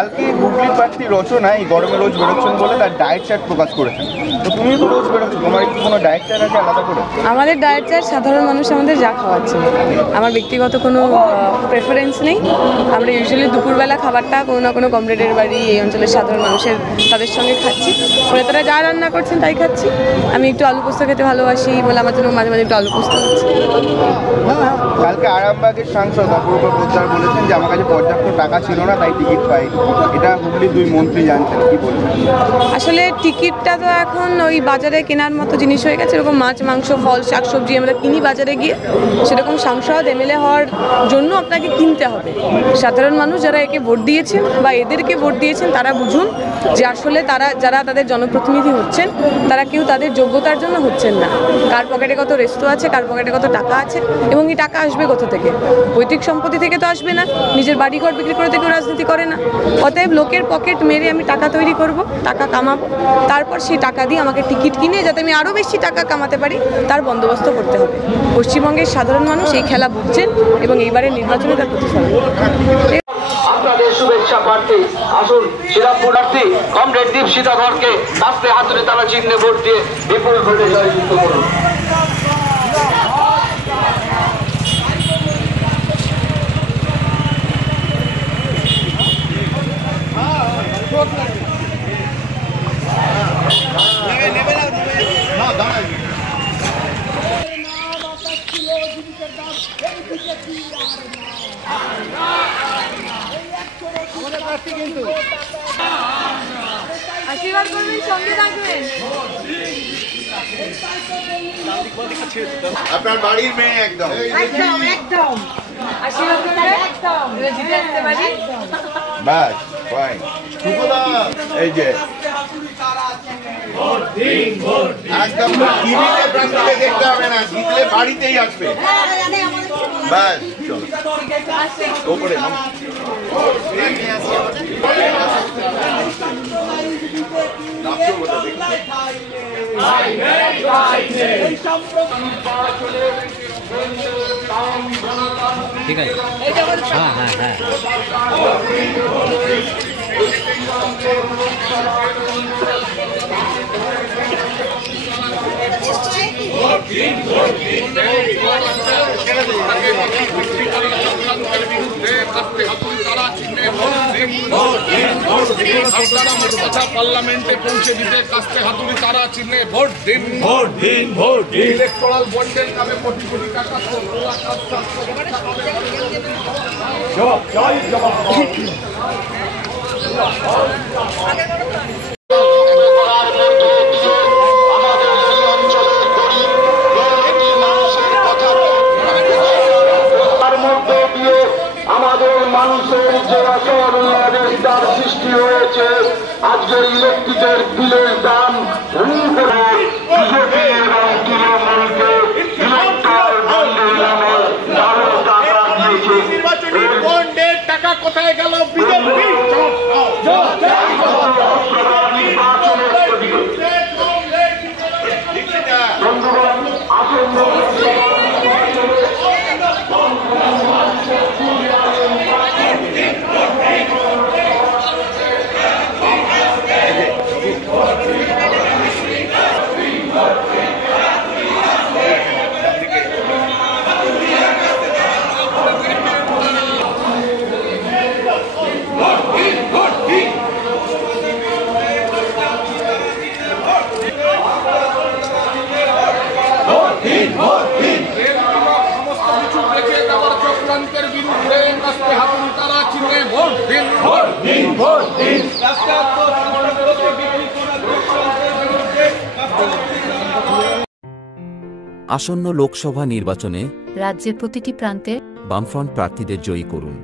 কালকে হুগলির প্রার্থী রচনা এই গরমে রোজ বেরোচ্ছেন বলে তার ডায়েট চার্ট প্রকাশ করেছেন। তো তুমি তো রোজ বেরোচ্ছ, তোমার কি কোনো ডায়েট চার্ট আছে আলাদা করে? আমাদের ডায়েট চার্ট সাধারণ মানুষ আমাদের যা খাওয়াচ্ছে, আমার ব্যক্তিগত কোনো প্রেফারেন্স নেই। আমরা ইউজুয়ালি দুপুরবেলা খাবারটা কোনো না কোনো কমরেডের বাড়ি, এই অঞ্চলের সাধারণ মানুষের তাদের সঙ্গে খাচ্ছি, বলে তারা যা রান্না করছেন তাই খাচ্ছি। আমি একটু আলু পোস্ত খেতে ভালোবাসি বলে আমার জন্য মাঝে মাঝে একটু আলু পোস্ত খাচ্ছি। কালকে আরামবাগের সাংসদ অপূর্ব পোদ্দার বলেছেন যে আমার কাছে পর্যাপ্ত টাকা ছিল না তাই টিকিট পাই। এটা হুগলির দুই মন্ত্রী জানতেন, কি বলবেন? আসলে টিকিটটা তো এখন ওই বাজারে কেনার মতো জিনিস হয়ে গেছে। এরকম মাছ, মাংস, ফল, শাকসবজি আমরা কিনি বাজারে গিয়ে, সেরকম সাংসদ এমএলএ হওয়ার জন্য আপনাকে কিনতে হবে। সাধারণ মানুষ যারা একে ভোট দিয়েছেন বা এদেরকে ভোট দিয়েছেন তারা বুঝুন যে আসলে তারা যারা তাদের জনপ্রতিনিধি হচ্ছেন তারা কেউ তাদের যোগ্যতার জন্য হচ্ছেন না। কার পকেটে কত রেস্তো আছে, কার পকেটে কত টাকা আছে, এবং এই টাকা আসবে কোথা থেকে? পৈতৃক সম্পত্তি থেকে তো আসবে না, নিজের বাড়িঘর বিক্রি করে কেউ রাজনীতি করে না। অতএব লোকের পকেট মেরে আমি টাকা তৈরি করব, টাকা কামাবো, তারপর সেই টাকা দিয়ে আমাকে টিকিট কিনে যাতে আমি আরও বেশি টাকা কামাতে পারি তার বন্দোবস্ত করতে হবে। পশ্চিমবঙ্গের সাধারণ মানুষ এই খেলা বুঝছেন এবং এইবারের নির্বাচনে তার প্রতিফলন। আপনাদের শুভেচ্ছা প্রার্থী আসুন শ্রীরামপুর প্রার্থী কমরেড দীপশিতা ধরকে কাস্তে হাতুড়ি তারা চিহ্নে ভোট দিয়ে বিপুল ভোটে জয়যুক্ত করুন। আশীর্বাদ করবেন, সঙ্গে থাকবেন। আপনার বাড়ির মেয়ে একদম একদম একদম আশীর্বাদ করবেন, একদম জিতে আসতে পারি। বাস ফাইন। এই যে একদম টিভিতে প্রান্তিকে দেখতে হবে না, জিতলে বাড়িতেই আসবে। বাস চলো ওপরে ঠিক আছে। হ্যাঁ হ্যাঁ হ্যাঁ পার্লামেন্টে পৌঁছে দিতে কাস্তে হাতুড়ি তারা চিহ্নে ভোট দিন, ভোট দিন, ভোট দিন। ইলেকট্রাল বন্ডের নামে কোটি কোটি টাকা আমাদের মানুষের যে অসহনীয়তার সৃষ্টি হয়েছে, আজকের ইলেকট্রিকের বিলের দাম বিজেপি এবং তৃণমূলকে ইলেকট্রাল বন্ডের নামে আরো টাকা দিয়েছে। টাকা কোথায় গেল? বিজেপি আসন্ন লোকসভা নির্বাচনে রাজ্যের প্রতিটি প্রান্তে বামফ্রন্ট প্রার্থীদের জয়ী করুন।